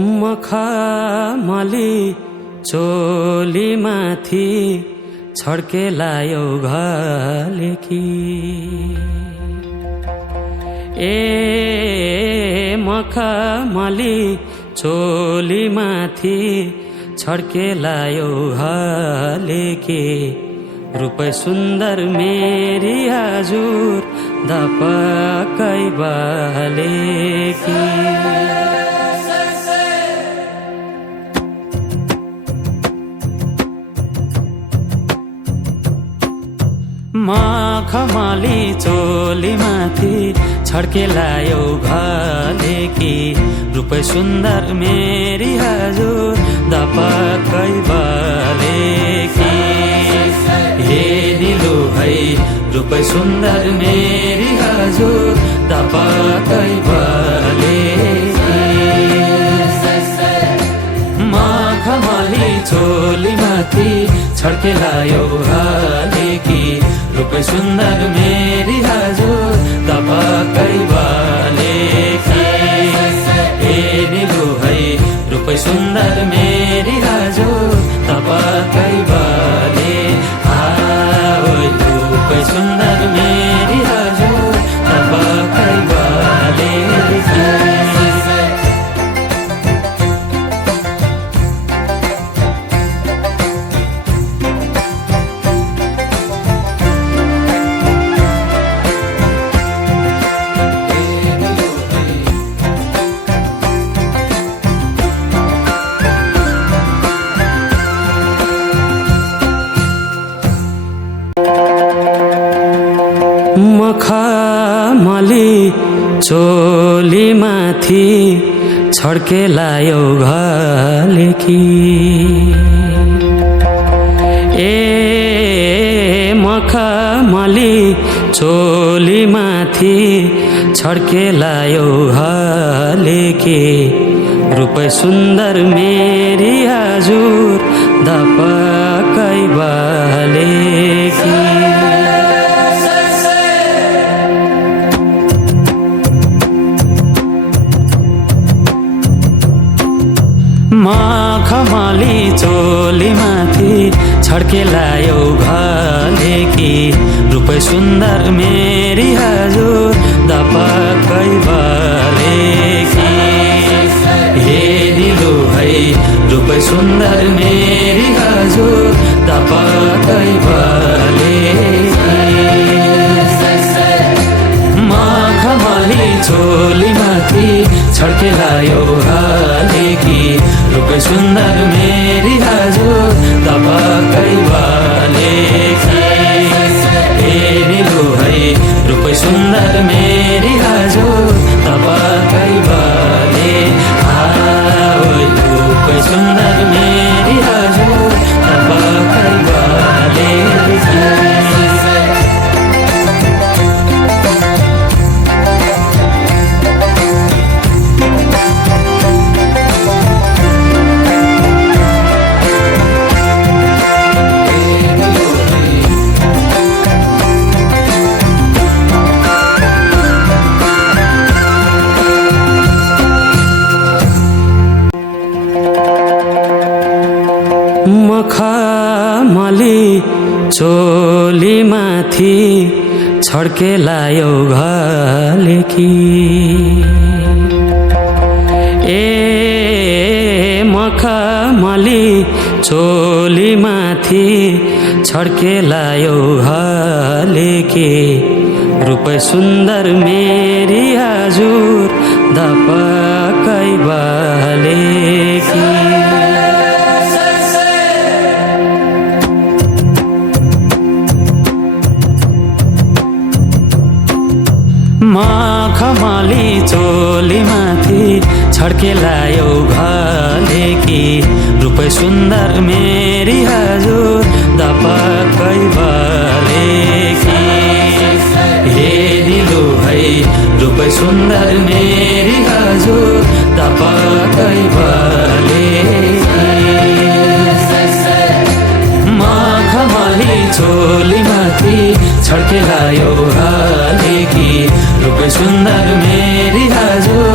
मखमली चोली माथि छड्केलायो घलेकी मखमली चोली माथि छड्केलायो घलेकी रूप सुन्दर मेरी हजुर दपकै बलेकी मखमली चोली माथि छड्केलायो घलेकी रूप सुन्दर मेरी हजुर दपकै बलेकी हे निलु है रूप सुन्दर मेरी हजुर दपकै बलेकी मखमली चोली माथि छड्केलायो घलेकी रूप सुन्दर मेरी हजुर दपकै बलेकी हे निलु है रूप सुन्दर मेरी हजुर दपकै बले रूप सुन्दर मेरी हजुर दपकै बलेकी मखमली चोली माथि छड्केलायो घलेकी मखमली चोली माथि छड्केलायो घलेकी रूप सुन्दर मेरी हजुर दपकै बलेकी मखमली चोली माथि छड्केलायो घलेकी रूप सुन्दर मेरी हजुर दपकै बलेकी हे निलु है रूप सुन्दर मेरी हजुर दपकै बलेकी मखमली चोली माथि छड्केलायो घलेकी रूप सुन्दर मेरी हजुर दपकै बलेकी हे निलु है रूप सुन्दर मेरी हजुर दपकै बले रूप सुन्दर मेरी हजुर दपकै बलेकी मखमली चोली माथि छड्केलायो घलेकी मखमली चोली माथि छड्केलायो घलेकी रूप सुन्दर मेरी हजुर दपकै बलेकी मखमली चोली माथि छड्केलायो घलेकी रूप सुन्दर मेरी हजुर दपकै बलेकी हे निलु है रूप सुन्दर मेरी हजुर दपकै बलेकी मखमली चोली माथि छड्केलायो घलेकी रूप सुन्दर मेरी हजुर